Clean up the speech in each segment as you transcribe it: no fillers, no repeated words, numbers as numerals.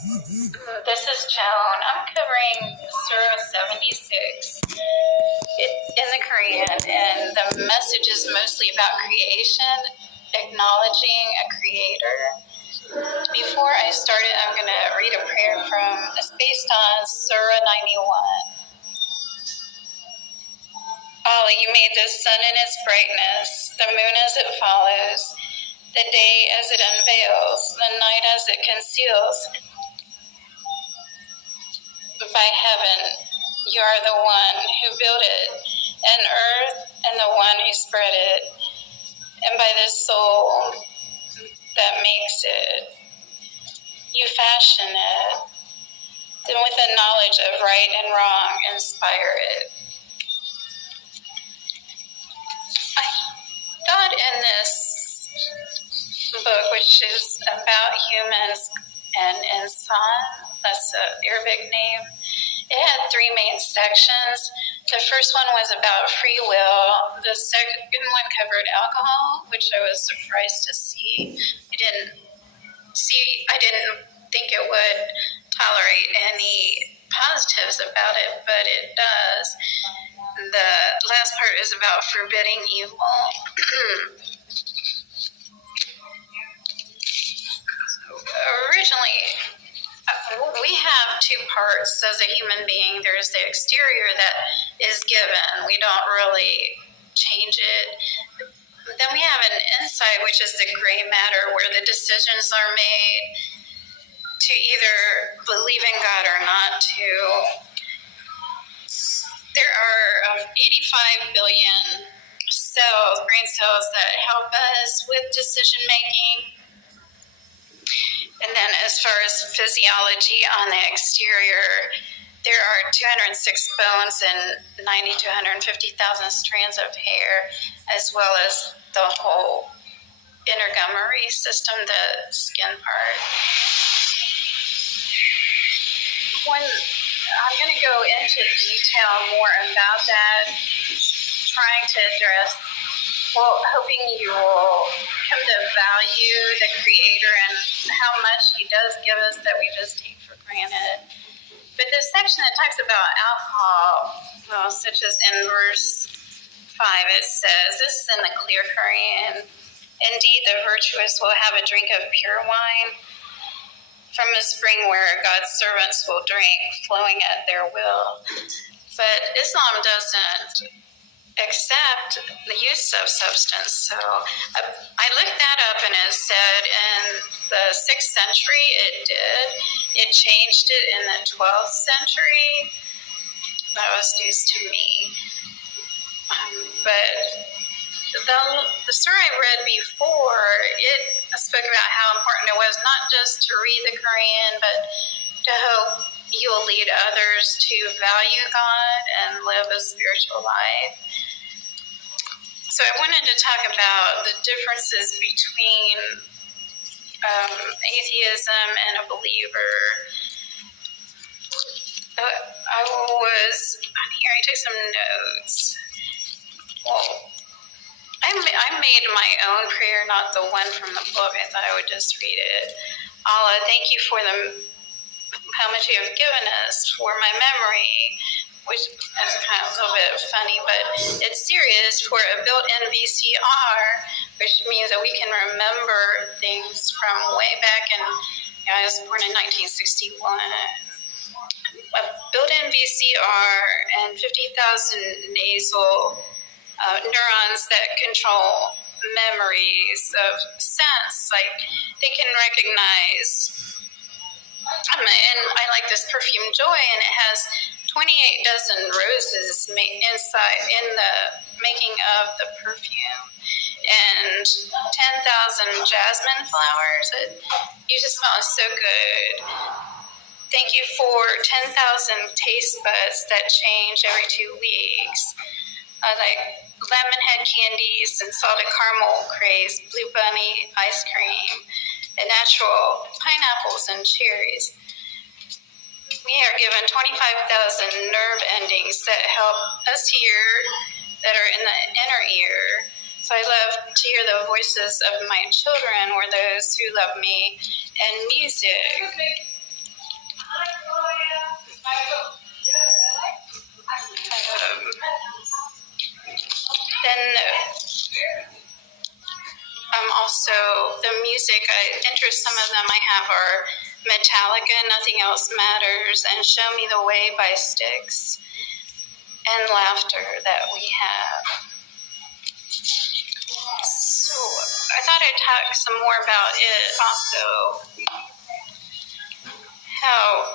This is Joan. I'm covering Sura 76 in the Korean, and the message is mostly about creation, acknowledging a creator. Before I start it, I'm going to read a prayer it's based on Sura 91. Allah, you made the sun in its brightness, the moon as it follows, the day as it unveils, the night as it conceals. By heaven, you are the one who built it, and earth, and the one who spread it, and by the soul that makes it, you fashion it. Then with the knowledge of right and wrong, inspire it. I thought in this book, which is about humans and insan, that's the Arabic name, it had three main sections. The first one was about free will. The second one covered alcohol, which I was surprised to see. I didn't think it would tolerate any positives about it, but it does. The last part is about forbidding evil. Originally, we have two parts as a human being. There's the exterior that is given. We don't really change it. Then we have an inside, which is the gray matter, where the decisions are made to either believe in God or not to. There are 85 billion cells, brain cells, that help us with decision making. And then as far as physiology on the exterior, there are 206 bones and 90 to 150,000 strands of hair, as well as the whole intergummary system, the skin part. I'm going to go into detail more about that, trying to address, hoping you will come to value the Creator and how much He does give us that we just take for granted. But the section that talks about alcohol, such as in verse 5, it says, this is in the clear Korean, indeed the virtuous will have a drink of pure wine from a spring where God's servants will drink, flowing at their will. But Islam doesn't accept the use of substance. So I looked that up, and it said in the 6th century it did. It changed it in the 12th century. That was news to me. But the surah I read before, it spoke about how important it was not just to read the Quran, but to hope you'll lead others to value God and live a spiritual life. So I wanted to talk about the differences between atheism and a believer. I was on here, I took some notes. I made my own prayer, not the one from the book. I thought I would just read it. Allah, thank you for how much you have given us, for my memory, which is kind of a little bit funny, but it's serious, for a built-in VCR, which means that we can remember things from way back in, I was born in 1961. A built-in VCR and 50,000 nasal neurons that control memories of sense, like they can recognize. And I like this perfume Joy, and it has 28 dozen roses inside in the making of the perfume, and 10,000 jasmine flowers. You just smell so good. Thank you for 10,000 taste buds that change every 2 weeks. Like lemon head candies and salted caramel craze, blue bunny ice cream, and natural pineapples and cherries. We are given 25,000 nerve endings that help us hear, that are in the inner ear. So I love to hear the voices of my children or those who love me, and music. Then also the music, some of them I have are Metallica, Nothing Else Matters, and Show Me the Way by Styx, and Laughter That We Have. So I thought I'd talk some more about it also, how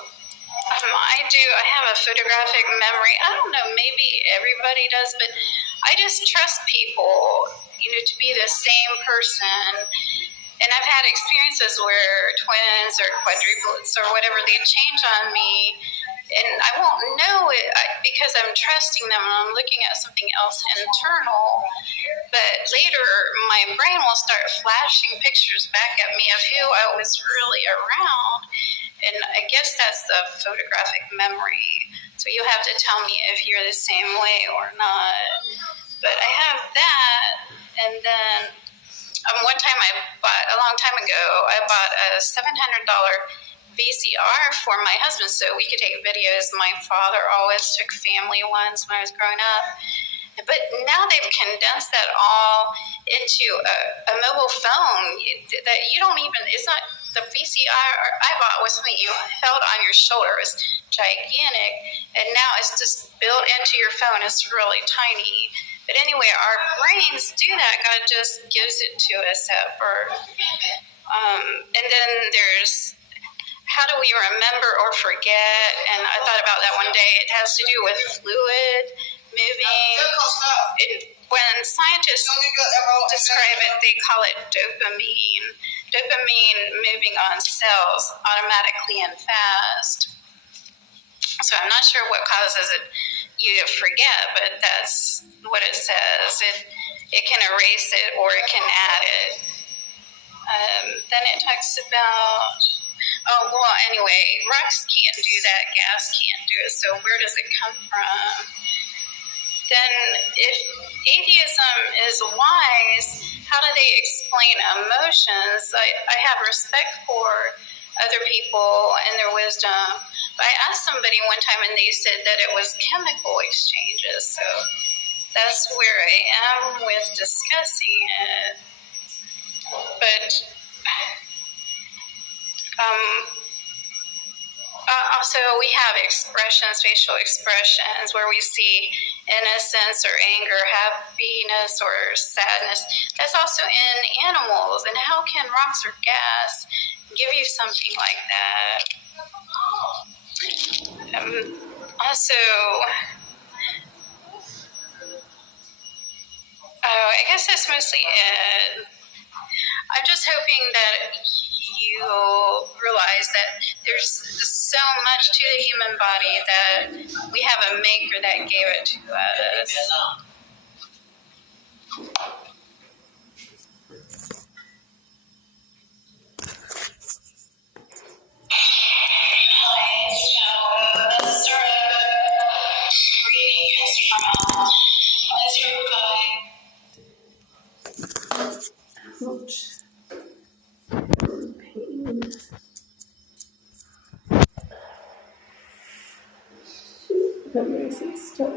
I have a photographic memory. I don't know, maybe everybody does, but I just trust people, to be the same person. And I've had experiences where twins or quadruplets or whatever, they change on me, and I won't know it because I'm trusting them and I'm looking at something else internal. But later, my brain will start flashing pictures back at me of who I was really around. And I guess that's the photographic memory. So you have to tell me if you're the same way or not. But I have that. And then one time a long time ago, I bought a $700 VCR for my husband so we could take videos. My father always took family ones when I was growing up. But now they've condensed that all into a mobile phone that you don't even, it's not, the VCR I bought was something you held on your shoulder. It was gigantic. And now it's just built into your phone. It's really tiny. But anyway, our brains do that. God just gives it to us at birth. And then there's, how do we remember or forget? And I thought about that one day. It has to do with fluid moving. When scientists describe it, they call it dopamine. Dopamine moving on cells automatically and fast. So I'm not sure what causes you to forget, but that's what it says. It can erase it or it can add it. Then it talks about, anyway, rocks can't do that, gas can't do it, so where does it come from? Then if atheism is wise, how do they explain emotions? I have respect for other people and their wisdom. But I asked somebody one time and they said that it was chemical exchanges. So that's where I am with discussing it. But also we have expressions, facial expressions, where we see innocence or anger, happiness or sadness. That's also in animals. And how can rocks or gas give you something like that? I guess that's mostly it. I'm just hoping that you'll realize that there's so much to the human body that we have a maker that gave it to us. The Sura reading is from Ouch. Pain. That makes it stuck.